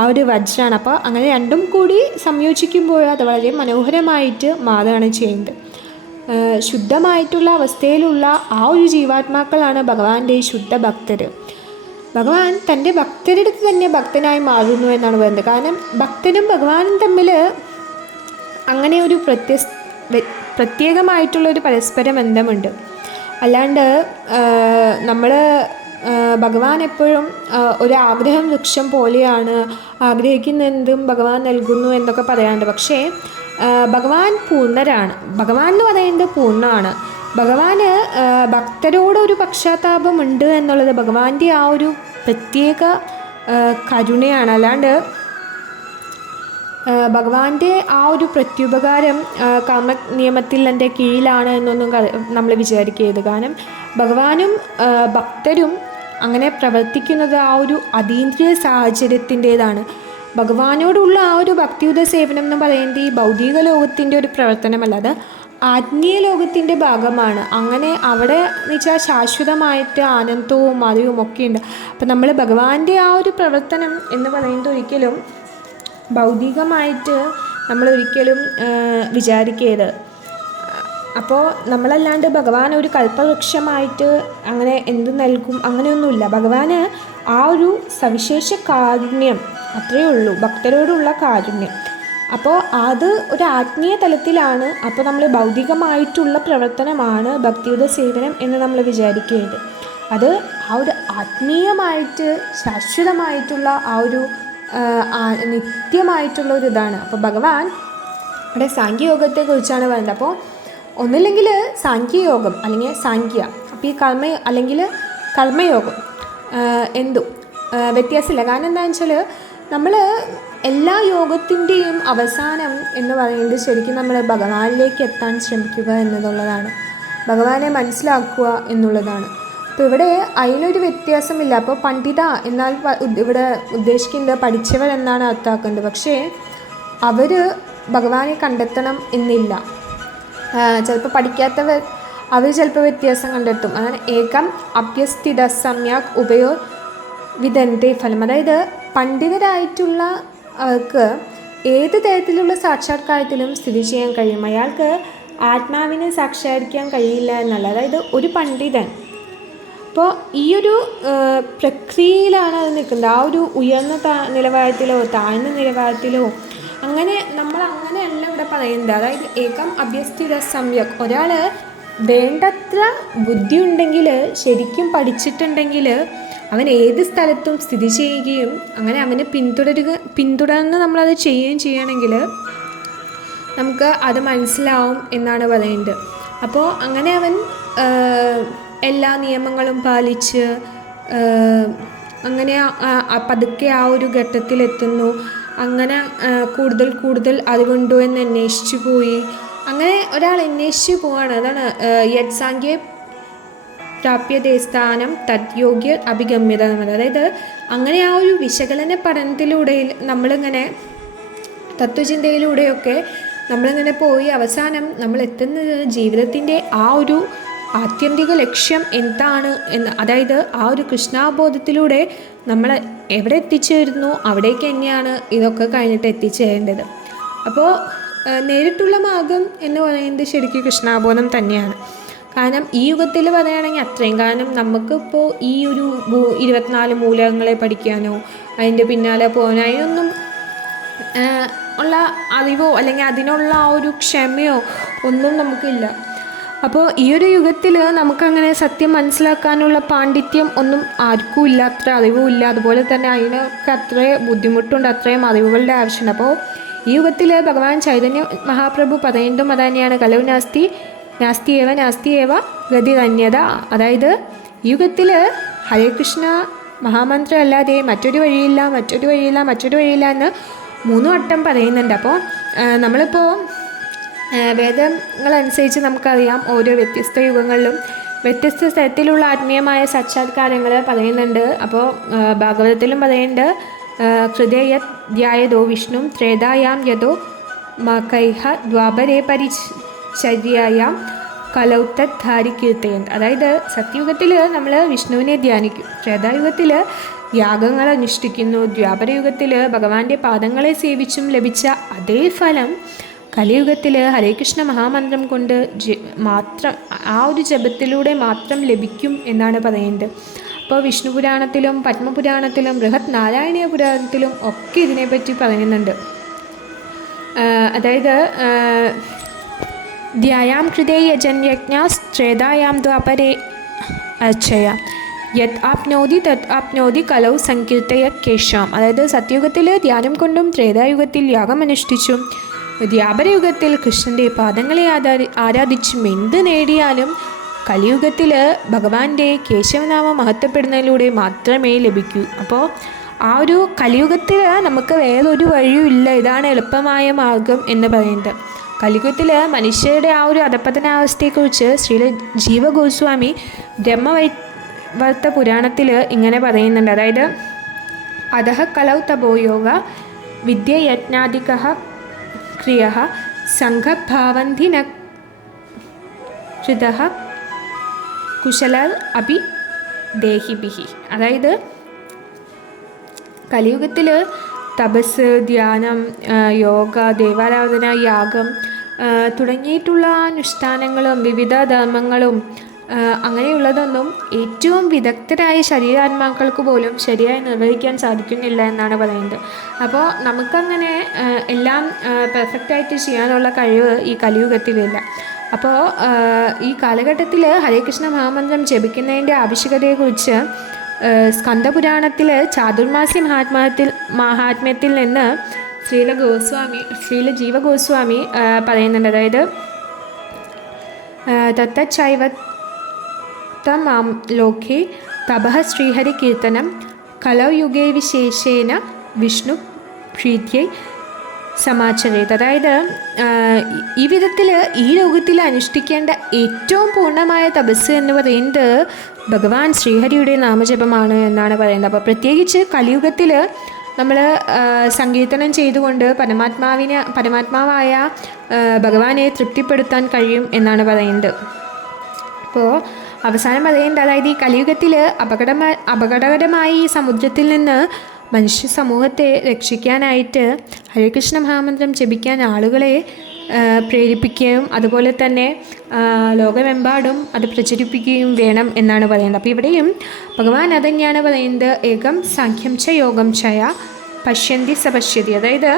ആ ഒരു വജ്രമാണ്. അപ്പോൾ അങ്ങനെ രണ്ടും കൂടി സംയോജിക്കുമ്പോൾ അത് വളരെ മനോഹരമായിട്ട് മാറുകയാണ് ചെയ്യുന്നത്. ശുദ്ധമായിട്ടുള്ള അവസ്ഥയിലുള്ള ആ ഒരു ജീവാത്മാക്കളാണ് ഭഗവാന്റെ ശുദ്ധ ഭക്തർ. ഭഗവാൻ തൻ്റെ ഭക്തരുടെ തന്നെ ഭക്തനായി മാറുന്നു എന്നാണ് പറയുന്നത്. കാരണം ഭക്തനും ഭഗവാനും തമ്മിൽ അങ്ങനെ ഒരു പ്രത്യേകമായിട്ടുള്ളൊരു പരസ്പര ബന്ധമുണ്ട്. അല്ലാണ്ട് നമ്മൾ ഭഗവാൻ എപ്പോഴും ഒരു ആഗ്രഹം വൃക്ഷം പോലെയാണ്, ആഗ്രഹിക്കുന്ന എന്തും ഭഗവാൻ നൽകുന്നു എന്നൊക്കെ പറയാറുണ്ട്. പക്ഷേ ഭഗവാൻ പൂർണ്ണരാണ്. ഭഗവാൻ എന്ന് പറയുന്നത് പൂർണ്ണമാണ്. ഭഗവാന് ഭക്തരോടൊരു പക്ഷാതാപമുണ്ട് എന്നുള്ളത് ഭഗവാന്റെ ആ ഒരു പ്രത്യേക കരുണയാണ്. അല്ലാണ്ട് ഭഗവാന്റെ ആ ഒരു പ്രത്യുപകാരം കർമ്മ നിയമത്തിൽ എൻ്റെ കീഴിലാണ് എന്നൊന്നും നമ്മൾ വിചാരിക്കരുത്. കാരണം ഭഗവാനും ഭക്തരും അങ്ങനെ പ്രവർത്തിക്കുന്നത് ആ ഒരു അതീന്ദ്രിയ സാഹചര്യത്തിൻ്റേതാണ്. ഭഗവാനോടുള്ള ആ ഒരു ഭക്തിയുത സേവനം എന്ന് പറയുന്നത് ഈ ഭൗതിക ലോകത്തിൻ്റെ ഒരു പ്രവർത്തനമല്ല, അത് ആത്മീയ ലോകത്തിൻ്റെ ഭാഗമാണ്. അങ്ങനെ അവിടെ എന്ന് വെച്ചാൽ ശാശ്വതമായിട്ട് ആനന്ദവും അറിവും ഒക്കെ ഉണ്ട്. അപ്പം നമ്മൾ ഭഗവാന്റെ ആ ഒരു പ്രവർത്തനം എന്ന് പറയുന്നത് ഒരിക്കലും ഭൗതികമായിട്ട് നമ്മളൊരിക്കലും വിചാരിക്കരുത്. അപ്പോൾ നമ്മളല്ലാണ്ട് ഭഗവാൻ ഒരു കൽപ്പവൃക്ഷമായിട്ട് അങ്ങനെ എന്ത് നൽകും അങ്ങനെയൊന്നുമില്ല. ഭഗവാന് ആ ഒരു സവിശേഷ കാരുണ്യം അത്രയേ ഉള്ളൂ, ഭക്തരോടുള്ള കാരുണ്യം. അപ്പോൾ അത് ഒരു ആത്മീയ തലത്തിലാണ്. അപ്പോൾ നമ്മൾ ഭൗതികമായിട്ടുള്ള പ്രവർത്തനമാണ് ഭക്തിയുടെ സേവനം എന്ന് നമ്മൾ വിചാരിക്കരുത്. അത് ആ ഒരു ആത്മീയമായിട്ട് ശാശ്വതമായിട്ടുള്ള ആ ഒരു നിത്യമായിട്ടുള്ള ഒരു ഇതാണ്. അപ്പോൾ ഭഗവാൻ ഇവിടെ സാഖ്യയോഗത്തെക്കുറിച്ചാണ് പറയുന്നത്. അപ്പോൾ ഒന്നില്ലെങ്കിൽ സാഖ്യയോഗം അല്ലെങ്കിൽ സാഖ്യ, അപ്പോൾ ഈ അല്ലെങ്കിൽ കർമ്മയോഗം എന്തും വ്യത്യാസമില്ല. കാരണം എന്താണെന്ന് വെച്ചാൽ നമ്മൾ എല്ലാ യോഗത്തിൻ്റെയും അവസാനം എന്ന് പറയുന്നത് ശരിക്കും നമ്മൾ ഭഗവാനിലേക്ക് എത്താൻ ശ്രമിക്കുക എന്നതുള്ളതാണ്, ഭഗവാനെ മനസ്സിലാക്കുക എന്നുള്ളതാണ്. അപ്പോൾ ഇവിടെ അതിനൊരു വ്യത്യാസമില്ല. അപ്പോൾ പണ്ഡിത എന്നാൽ ഇവിടെ ഉദ്ദേശിക്കുന്നത് പഠിച്ചവർ എന്നാണ് അർത്ഥമാക്കേണ്ടത്. പക്ഷേ അവർ ഭഗവാനെ കണ്ടെത്തണം എന്നില്ല. ചിലപ്പോൾ പഠിക്കാത്തവർ അവർ ചിലപ്പോൾ വ്യത്യാസം കണ്ടെത്തും. അങ്ങനെ ഏകം അഭ്യസ്ഥിത സമ്യാക് ഉഭയോ വിദന്തേ ഫലം. അതായത് പണ്ഡിതരായിട്ടുള്ള അവർക്ക് ഏത് തരത്തിലുള്ള സാക്ഷാത്കാരത്തിലും സ്ഥിതി ചെയ്യാൻ കഴിയും. അയാൾക്ക് ആത്മാവിനെ സാക്ഷാത്കരിക്കാൻ കഴിയില്ല എന്നല്ല. അതായത് ഒരു പണ്ഡിതൻ അപ്പോൾ ഈ ഒരു പ്രക്രിയയിലാണ് അത് നിൽക്കുന്നത്. ആ ഒരു ഉയർന്ന നിലവാരത്തിലോ താഴ്ന്ന നിലവാരത്തിലോ അങ്ങനെ നമ്മൾ അങ്ങനെയല്ല ഇവിടെ പറയുന്നത്. അതായത് ഏകം അഭ്യസ്ഥിത സമ്യക്, ഒരാൾ വേണ്ടത്ര ബുദ്ധി ഉണ്ടെങ്കിൽ, ശരിക്കും പഠിച്ചിട്ടുണ്ടെങ്കിൽ അവൻ ഏത് സ്ഥലത്തും സ്ഥിതി ചെയ്യുകയും അങ്ങനെ അവന് പിന്തുടർന്ന് നമ്മളത് ചെയ്യുകയും ചെയ്യണമെങ്കിൽ നമുക്ക് അത് മനസ്സിലാവും എന്നാണ് പറയുന്നത്. അപ്പോൾ അങ്ങനെ അവൻ എല്ലാ നിയമങ്ങളും പാലിച്ച് അങ്ങനെ പതുക്കെ ആ ഒരു ഘട്ടത്തിലെത്തുന്നു. അങ്ങനെ കൂടുതൽ അറിവുണ്ടോ എന്ന് അന്വേഷിച്ചു പോയി. അങ്ങനെ ഒരാൾ അന്വേഷിച്ച് പോവാണ്. അതാണ് യത്സാംഖ്യേ പ്രാപ്യതേസ്ഥാനം തദ്യോഗ്യ അഭിഗമ്യത എന്നത്. അതായത് അങ്ങനെ ആ ഒരു വിശകലന പഠനത്തിലൂടെ നമ്മളിങ്ങനെ തത്വചിന്തയിലൂടെയൊക്കെ നമ്മളിങ്ങനെ പോയി അവസാനം നമ്മൾ എത്തുന്നത് ജീവിതത്തിൻ്റെ ആ ഒരു ആത്യന്തിക ലക്ഷ്യം എന്താണ് എന്ന്, അതായത് ആ ഒരു കൃഷ്ണാബോധത്തിലൂടെ നമ്മൾ എവിടെ എത്തിച്ചേരുന്നു അവിടേക്ക് തന്നെയാണ് ഇതൊക്കെ കഴിഞ്ഞിട്ട് എത്തിച്ചേരേണ്ടത്. അപ്പോൾ നേരിട്ടുള്ള മാർഗം എന്ന് പറയുന്നത് ശരിക്കും കൃഷ്ണാബോധം തന്നെയാണ്. കാരണം ഈ യുഗത്തിൽ പറയുകയാണെങ്കിൽ അത്രയും, കാരണം നമുക്കിപ്പോൾ ഈ ഒരു 24 മൂലകങ്ങളെ പഠിക്കാനോ അതിൻ്റെ പിന്നാലെ പോകാനോ അതിനൊന്നും ഉള്ള അറിവോ അല്ലെങ്കിൽ അതിനുള്ള ആ ഒരു ക്ഷമയോ ഒന്നും നമുക്കില്ല. അപ്പോൾ ഈ ഒരു യുഗത്തിൽ നമുക്കങ്ങനെ സത്യം മനസ്സിലാക്കാനുള്ള പാണ്ഡിത്യം ഒന്നും ആർക്കും ഇല്ല, അത്ര അറിവുമില്ല. അതുപോലെ തന്നെ അതിനൊക്കെ അത്രയും ബുദ്ധിമുട്ടുണ്ട്, അത്രയും അറിവുകളുടെ ആവശ്യമുണ്ട്. അപ്പോൾ ഈ യുഗത്തിൽ ഭഗവാൻ ചൈതന്യ മഹാപ്രഭു പറയുന്നതും അത് തന്നെയാണ്. കലവ് നാസ്തി ഏവ ഗതി ധന്യത. അതായത് ഈ യുഗത്തിൽ ഹരേ കൃഷ്ണ മഹാമന്ത്രം അല്ലാതെ മറ്റൊരു വഴിയില്ല എന്ന് 3 വട്ടം പറയുന്നുണ്ട്. അപ്പോൾ നമ്മളിപ്പോൾ വേദങ്ങളനുസരിച്ച് നമുക്കറിയാം ഓരോ വ്യത്യസ്ത യുഗങ്ങളിലും വ്യത്യസ്ത തരത്തിലുള്ള ആത്മീയമായ സാക്ഷാത്കാരങ്ങൾ പറയുന്നുണ്ട്. അപ്പോൾ ഭാഗവതത്തിലും പറയുന്നുണ്ട്, ഹൃദയധ്യായതോ വിഷ്ണു ത്രേതായാം യതോ മകൈഹ ദ്വാപരേ പരിചര്യായാം കലൗത്തധാരി കീർത്തയൻ. അതായത് സത്യയുഗത്തിൽ നമ്മൾ വിഷ്ണുവിനെ ധ്യാനിക്കും, ത്രേതായുഗത്തിൽ യാഗങ്ങൾ അനുഷ്ഠിക്കുന്നു, ദ്വാപരയുഗത്തിൽ ഭഗവാന്റെ പാദങ്ങളെ സേവിച്ചും ലഭിച്ച അതേ ഫലം കലിയുഗത്തിൽ ഹരേകൃഷ്ണ മഹാമന്ത്രം കൊണ്ട് മാത്രം ആ ഒരു ജപത്തിലൂടെ മാത്രം ലഭിക്കും എന്നാണ് പറയുന്നത്. അപ്പോൾ വിഷ്ണു പുരാണത്തിലും പത്മപുരാണത്തിലും ബൃഹത് നാരായണീയ പുരാണത്തിലും ഒക്കെ ഇതിനെപ്പറ്റി പറയുന്നുണ്ട്. അതായത് ധ്യായാം കൃതേ യജന്യജ്ഞാസ്ത്രേതായാം ദ്വാപരേ അർച്ചയ യത് ആപ്നോതി തത് ആപ്നോതി കലൗ സങ്കീർത്തയ കേശാം. അതായത് സത്യയുഗത്തിൽ ധ്യാനം കൊണ്ടും ത്രേതായുഗത്തിൽ യാഗം അനുഷ്ഠിച്ചും ദ്വാപരയുഗത്തിൽ കൃഷ്ണൻ്റെ പാദങ്ങളെ ആരാധിച്ചും എന്ത് നേടിയാലും കലിയുഗത്തിൽ ഭഗവാന്റെ കേശവനാമം മഹത്വപ്പെടുന്നതിലൂടെ മാത്രമേ ലഭിക്കൂ. അപ്പോൾ ആ ഒരു കലിയുഗത്തിൽ നമുക്ക് വേറൊരു വഴിയുമില്ല, ഇതാണ് എളുപ്പമായ മാർഗം എന്ന് പറയുന്നത്. കലിയുഗത്തിൽ മനുഷ്യരുടെ ആ ഒരു അധപ്പതനാവസ്ഥയെക്കുറിച്ച് ശ്രീല ജീവഗോസ്വാമി ബ്രഹ്മവൈവർത്ത പുരാണത്തിൽ ഇങ്ങനെ പറയുന്നുണ്ട്. അതായത് അധഃ കലൗ തപോയോഗ വിദ്യയജ്ഞാദിക ക്രിയ സംഘഭാവന്തി ന കൃതഃ കുശലർ അപി ദേഹിഭിഹി. അതായത് കലിയുഗത്തിൽ തപസ്, ധ്യാനം, യോഗ, ദേവാരാധന, യാഗം തുടങ്ങിയിട്ടുള്ള അനുഷ്ഠാനങ്ങളും വിവിധ ധർമ്മങ്ങളും അങ്ങനെയുള്ളതൊന്നും ഏറ്റവും വിദഗ്ധരായ ശരീരാത്മാക്കൾക്ക് പോലും ശരിയായി നിർവഹിക്കാൻ സാധിക്കുന്നില്ല എന്നാണ് പറയുന്നത്. അപ്പോൾ നമുക്കങ്ങനെ എല്ലാം പെർഫെക്റ്റായിട്ട് ചെയ്യാനുള്ള കഴിവ് ഈ കലിയുഗത്തിലില്ല. അപ്പോൾ ഈ കാലഘട്ടത്തിൽ ഹരേകൃഷ്ണ മഹാമന്ത്രം ജപിക്കുന്നതിൻ്റെ ആവശ്യകതയെക്കുറിച്ച് സ്കന്ദപുരാണത്തിൽ ചാതുർമാസ്യ മഹാത്മ്യത്തിൽ നിന്ന് ശ്രീല ജീവഗോസ്വാമി പറയുന്നുണ്ട്. അതായത് തത്തച്ചൈവത്തമാം ലോകേ തപഃ ശ്രീഹരി കീർത്തനം കലൗ യുഗേ വിശേഷേന വിഷ്ണു പ്രീത്യൈ സമാചരേത്. അതായത് ഈ വിധത്തിൽ ഈ ലോകത്തിൽ അനുഷ്ഠിക്കേണ്ട ഏറ്റവും പൂർണ്ണമായ തപസ് എന്ന് പറയുന്നത് ഭഗവാൻ ശ്രീഹരിയുടെ നാമജപമാണ് എന്നാണ് പറയുന്നത്. അപ്പോൾ പ്രത്യേകിച്ച് കലിയുഗത്തിൽ നമ്മൾ സങ്കീർത്തനം ചെയ്തുകൊണ്ട് പരമാത്മാവായ ഭഗവാനെ തൃപ്തിപ്പെടുത്താൻ കഴിയും എന്നാണ് പറയുന്നത്. അപ്പോൾ അവസാനം പറയേണ്ടത്, അതായത് ഈ കലിയുഗത്തിൽ അപകടകരമായ ഈ സമുദ്രത്തിൽ നിന്ന് മനുഷ്യ സമൂഹത്തെ രക്ഷിക്കാനായിട്ട് ഹരേകൃഷ്ണ മഹാമന്ത്രം ജപിക്കാൻ ആളുകളെ പ്രേരിപ്പിക്കുകയും അതുപോലെ തന്നെ ലോകമെമ്പാടും അത് പ്രചരിപ്പിക്കുകയും വേണം എന്നാണ് പറയുന്നത്. അപ്പോൾ ഇവിടെയും ഭഗവാൻ അതന്നെയാണ് പറയുന്നത്, ഏകം സാഖ്യം ച യോഗം ചയ പശ്യന്തി സപശ്യതി. അതായത്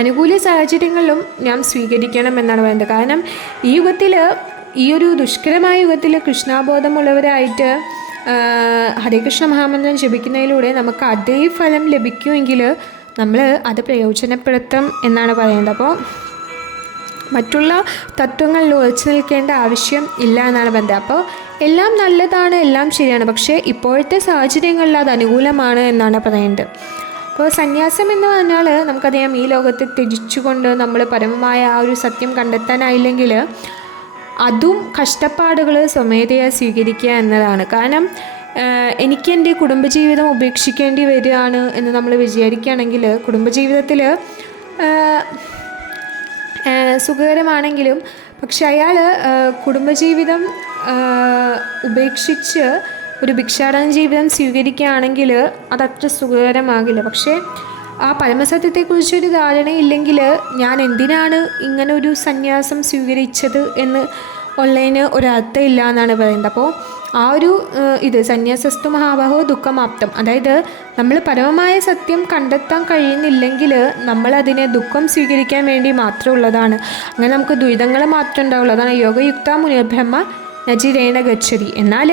അനുകൂല സാഹചര്യങ്ങളിലും ഞാൻ സ്വീകരിക്കണം എന്നാണ് പറയുന്നത്. കാരണം ഈ യുഗത്തിൽ, ഈ ഒരു ദുഷ്കരമായ യുഗത്തിൽ കൃഷ്ണാബോധമുള്ളവരായിട്ട് ഹരേകൃഷ്ണ മഹാമന്ത്രം ജപിക്കുന്നതിലൂടെ നമുക്ക് അതേ ഫലം ലഭിക്കുമെങ്കിൽ നമ്മൾ അത് പ്രയോജനപ്പെടുത്തും എന്നാണ് പറയുന്നത്. അപ്പോൾ മറ്റുള്ള തത്വങ്ങളിൽ ഉറച്ചു നിൽക്കേണ്ട ആവശ്യം ഇല്ല എന്നാണ് പറയുന്നത്. അപ്പോൾ എല്ലാം നല്ലതാണ്, എല്ലാം ശരിയാണ്, പക്ഷേ ഇപ്പോഴത്തെ സാഹചര്യങ്ങളിൽ അത് അനുകൂലമാണ് എന്നാണ് പറയുന്നത്. അപ്പോൾ സന്യാസം എന്ന് പറഞ്ഞാൽ നമുക്കറിയാം, ഈ ലോകത്തെ ത്യജിച്ചുകൊണ്ട് നമ്മൾ പരമമായ ആ ഒരു സത്യം കണ്ടെത്താനായില്ലെങ്കിൽ അതും കഷ്ടപ്പാടുകൾ സ്വമേധയാ സ്വീകരിക്കുക എന്നതാണ്. കാരണം എനിക്ക് എൻ്റെ കുടുംബജീവിതം ഉപേക്ഷിക്കേണ്ടി വരികയാണ് എന്ന് നമ്മൾ വിചാരിക്കുകയാണെങ്കിൽ കുടുംബജീവിതത്തിൽ സുഖകരമാണെങ്കിലും പക്ഷെ അയാൾ കുടുംബജീവിതം ഉപേക്ഷിച്ച് ഒരു ഭിക്ഷാടന ജീവിതം സ്വീകരിക്കുകയാണെങ്കിൽ അതത്ര സുഖകരമാകില്ല. പക്ഷേ ആ പരമസത്യത്തെക്കുറിച്ചൊരു ധാരണയില്ലെങ്കിൽ ഞാൻ എന്തിനാണ് ഇങ്ങനെ ഒരു സന്യാസം സ്വീകരിച്ചത് എന്ന് ഉള്ളതിന് ഒരർത്ഥമില്ല എന്നാണ് പറയുന്നത്. അപ്പോൾ ആ ഒരു സന്യാസസ്തു മഹാബാഹോ ദുഃഖമാപ്തം, അതായത് നമ്മൾ പരമമായ സത്യം കണ്ടെത്താൻ കഴിയുന്നില്ലെങ്കിൽ നമ്മളതിനെ ദുഃഖം സ്വീകരിക്കാൻ വേണ്ടി മാത്രമുള്ളതാണ്. അങ്ങനെ നമുക്ക് ദുരിതങ്ങൾ മാത്രമേ ഉണ്ടാവുള്ളൂ. അതാണ് യോഗയുക്ത മുനിർബ്രഹ്മ നജിരേണ ഗച്ഛതി. എന്നാൽ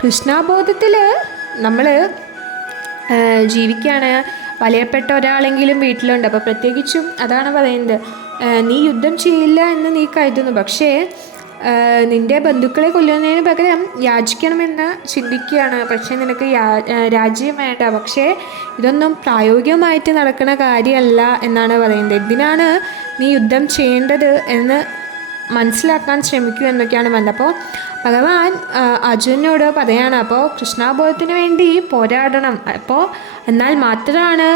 കൃഷ്ണാബോധത്തിൽ നമ്മൾ ജീവിക്കുകയാണ്, വലയപ്പെട്ട ഒരാളെങ്കിലും വീട്ടിലുണ്ട്. അപ്പോൾ പ്രത്യേകിച്ചും അതാണ് പറയുന്നത്, നീ യുദ്ധം ചെയ്യില്ല എന്ന് നീ കരുതുന്നു, പക്ഷേ നിൻ്റെ ബന്ധുക്കളെ കൊല്ലുന്നതിന് പകരം യാചിക്കണമെന്ന് ചിന്തിക്കുകയാണ്. പക്ഷേ നിനക്ക് രാജ്യം വേണ്ട. പക്ഷേ ഇതൊന്നും പ്രായോഗികമായിട്ട് നടക്കുന്ന കാര്യമല്ല എന്നാണ് പറയുന്നത്. എന്തിനാണ് നീ യുദ്ധം ചെയ്യേണ്ടത് എന്ന് മനസ്സിലാക്കാൻ ശ്രമിക്കൂ എന്നൊക്കെയാണ് പറഞ്ഞത്. അപ്പോൾ ഭഗവാൻ അർജുനനോട് പറയാണ്, അപ്പോൾ കൃഷ്ണാബോധത്തിന് വേണ്ടി പോരാടണം. അപ്പോൾ എന്നാൽ മാത്രമാണ്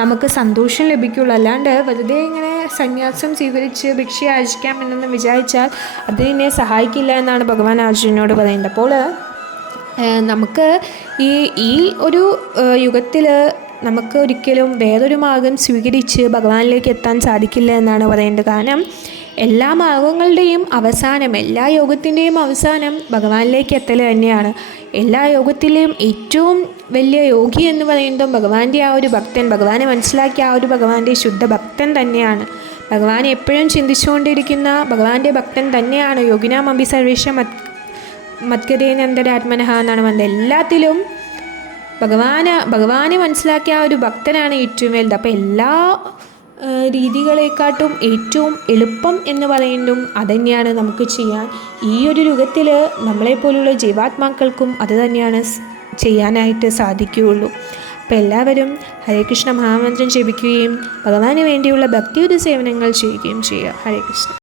നമുക്ക് സന്തോഷം ലഭിക്കുള്ളൂ. അല്ലാണ്ട് വെറുതെ ഇങ്ങനെ സന്യാസം സ്വീകരിച്ച് ഭിക്ഷ യാചിക്കാം എന്നൊന്നും വിചാരിച്ചാൽ അതിനെ സഹായിക്കില്ല എന്നാണ് ഭഗവാൻ അർജുനനോട് പറയുന്നത്. അപ്പോൾ നമുക്ക് ഈ ഒരു യുഗത്തിൽ നമുക്ക് ഒരിക്കലും വേറൊരു മാർഗം സ്വീകരിച്ച് ഭഗവാനിലേക്ക് എത്താൻ സാധിക്കില്ല എന്നാണ് പറയുന്നത്. കാരണം എല്ലാ മാർഗങ്ങളുടെയും അവസാനം, എല്ലാ യോഗത്തിൻ്റെയും അവസാനം ഭഗവാനിലേക്ക് എത്തൽ തന്നെയാണ്. എല്ലാ യോഗത്തിലെയും ഏറ്റവും വലിയ യോഗി എന്ന് പറയുന്നതും ഭഗവാന്റെ ആ ഒരു ഭക്തൻ, ഭഗവാനെ മനസ്സിലാക്കിയ ആ ഒരു ഭഗവാന്റെ ശുദ്ധ ഭക്തൻ തന്നെയാണ്. ഭഗവാനെ എപ്പോഴും ചിന്തിച്ചുകൊണ്ടിരിക്കുന്ന ഭഗവാന്റെ ഭക്തൻ തന്നെയാണ് യോഗിനാമപി സർവേഷ മദ്ഗതേനന്തരാത്മനഃ എന്നാണ് പറഞ്ഞത്. എല്ലാത്തിലും ഭഗവാനെ മനസ്സിലാക്കിയ ആ ഒരു ഭക്തനാണ് ഏറ്റവും വലുത്. അപ്പോൾ എല്ലാ രീതികളെക്കാട്ടും ഏറ്റവും എളുപ്പം എന്ന് പറയുന്നതും അതുതന്നെയാണ് നമുക്ക് ചെയ്യാൻ. ഈ ഒരു യുഗത്തിൽ നമ്മളെപ്പോലുള്ള ജീവാത്മാക്കൾക്കും അത് തന്നെയാണ് ചെയ്യാനായിട്ട് സാധിക്കുകയുള്ളൂ. അപ്പോൾ എല്ലാവരും ഹരേ കൃഷ്ണ മഹാമന്ത്രം ജപിക്കുകയും ഭഗവാന് വേണ്ടിയുള്ള ഭക്തിയുത സേവനങ്ങൾ ചെയ്യുകയും ചെയ്യുക. ഹരേ കൃഷ്ണ.